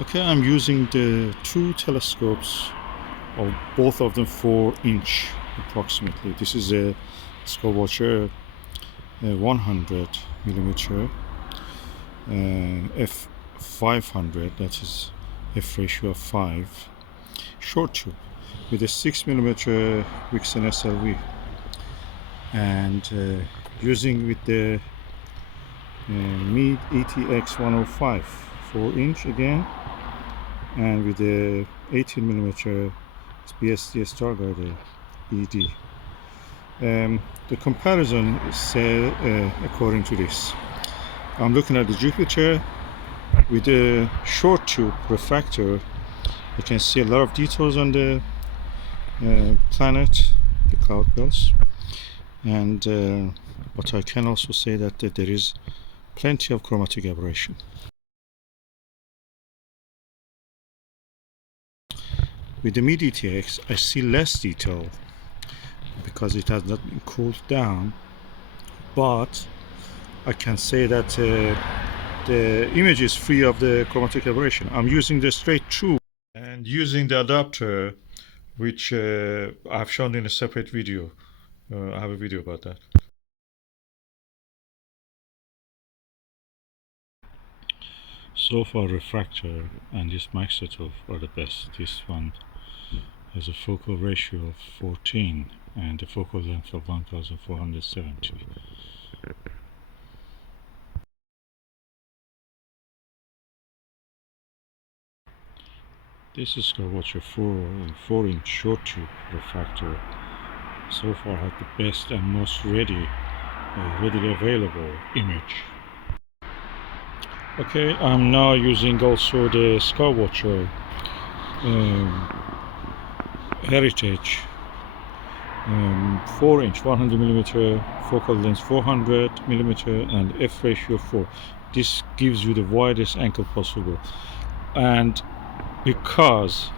Okay, I'm using the two telescopes, of both of them 4" approximately. This is a Skywatcher 100 millimeter f500, that is f ratio of 5, short tube with a 6mm Vixen SLV, and using with the Meade ETX105 4" again, and with the 18mm BST Starguider ED. The comparison is according to this. I'm looking at the Jupiter with the short tube refractor. You can see a lot of details on the planet, the cloud belts, and but I can also say that there is plenty of chromatic aberration. With the Meade ETX, I see less detail because it has not been cooled down, but I can say that the image is free of the chromatic aberration. I'm using the straight tube and using the adapter, which I've shown in a separate video. I have a video about that. So far, refractor and this Maksutov are the best. This one has a focal ratio of 14 and a focal length of 1470. This is Skywatcher 4" short tube refractor. So far had the best and most readily available image. Okay, I'm now using also the Skywatcher Heritage 4" 100mm focal length, 400mm, and f ratio 4. This gives you the widest angle possible, and because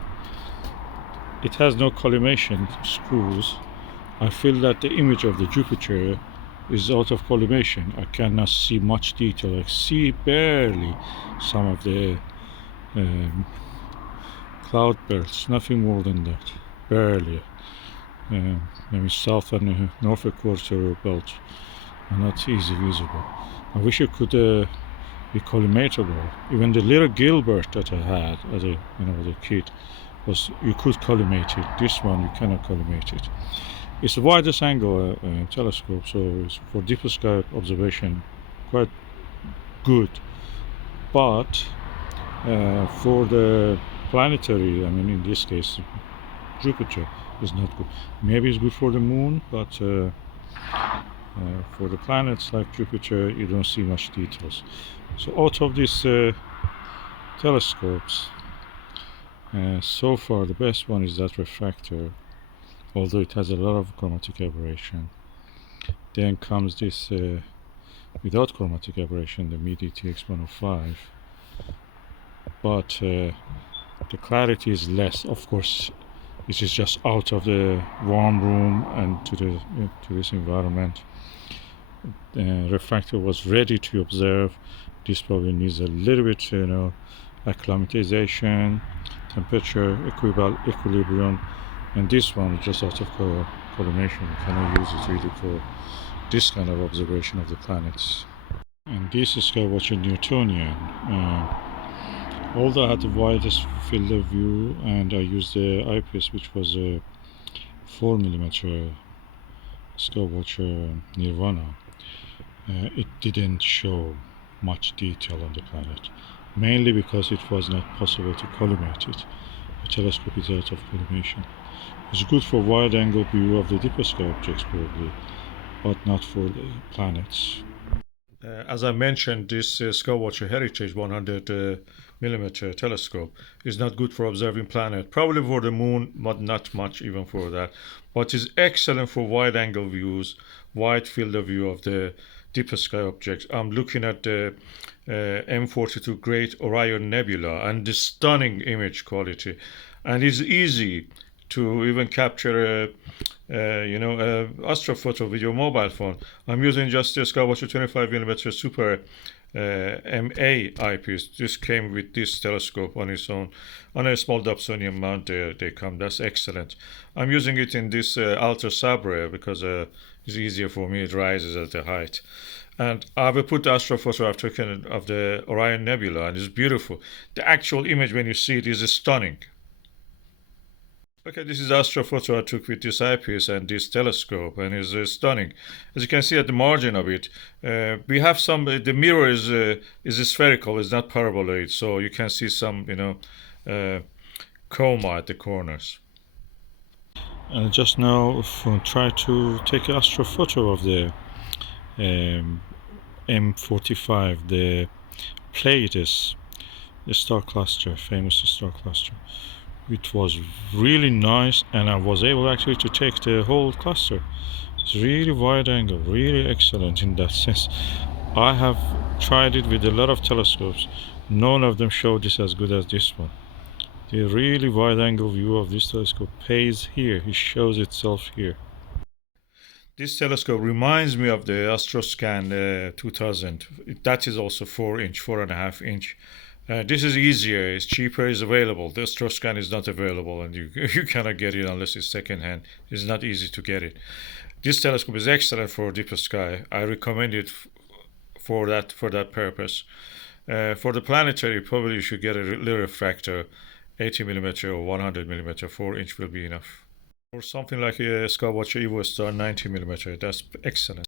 it has no collimation screws, I feel that the image of the Jupiter is out of collimation. I cannot see much detail. I see barely some of the cloud belts, nothing more than that, barely. Maybe south and north equator belt are not easily visible. I wish it could be collimatable. Even the little Gilbert that I had as a kid was, you could collimate it. This one you cannot collimate it. It's the widest angle telescope, so it's for deep sky observation quite good. But for the planetary, I mean in this case Jupiter, is not good. Maybe it's good for the moon, but for the planets like Jupiter you don't see much details. So out of these telescopes, so far the best one is that refractor, although it has a lot of chromatic aberration. Then comes this without chromatic aberration, the Meade ETX105, but the clarity is less. Of course, it is just out of the warm room and to this environment. Refractor was ready to observe. This probably needs a little bit, acclimatization, temperature, equilibrium, and this one is just out of collimation. You cannot use it really for this kind of observation of the planets. And this is Skywatcher Newtonian. Although I had the widest field of view, and I used the eyepiece, which was a 4mm Skywatcher Nirvana, it didn't show much detail on the planet, mainly because it was not possible to collimate it. The telescope is out of collimation. It's good for wide angle view of the deeper sky objects probably, but not for the planets. As I mentioned, this Skywatcher Heritage 100mm telescope is not good for observing planet, probably for the moon, but not much even for that. But is excellent for wide angle views, wide field of view of the deeper sky objects. I'm looking at the M42 Great Orion Nebula and the stunning image quality, and it's easy to even capture a astrophoto with your mobile phone. I'm using just a Skywatcher 25mm super MA eyepiece. This came with this telescope on its own. On a small Dobsonian mount they come. That's excellent. I'm using it in this Altair Sabre because it's easier for me. It rises at the height. And I will put the astrophoto I've taken of the Orion Nebula, and it's beautiful. The actual image, when you see it, is stunning. Okay, this is astrophoto I took with this eyepiece and this telescope, and it's stunning. As you can see at the margin of it, we have some. The mirror is spherical, it's not paraboloid, so you can see some, chroma at the corners. And just now, try to take an astrophoto of the M45, the Pleiades, the star cluster, famous star cluster. It was really nice, and I was able actually to take the whole cluster. It's really wide angle, really excellent in that sense. I have tried it with a lot of telescopes. None of them showed this as good as this one. The really wide angle view of this telescope pays here. It shows itself here. This telescope reminds me of the Astroscan 2000. That is also 4-inch, 4.5-inch. This is easier, it's cheaper, it's available. The Astroscan is not available, and you cannot get it unless it's second-hand. It's not easy to get it. This telescope is excellent for deep sky. I recommend it for that purpose. For the planetary, probably you should get a little refractor, 80mm or 100mm. 4-inch will be enough. Or something like a Skywatcher Evo Star 90mm. That's excellent.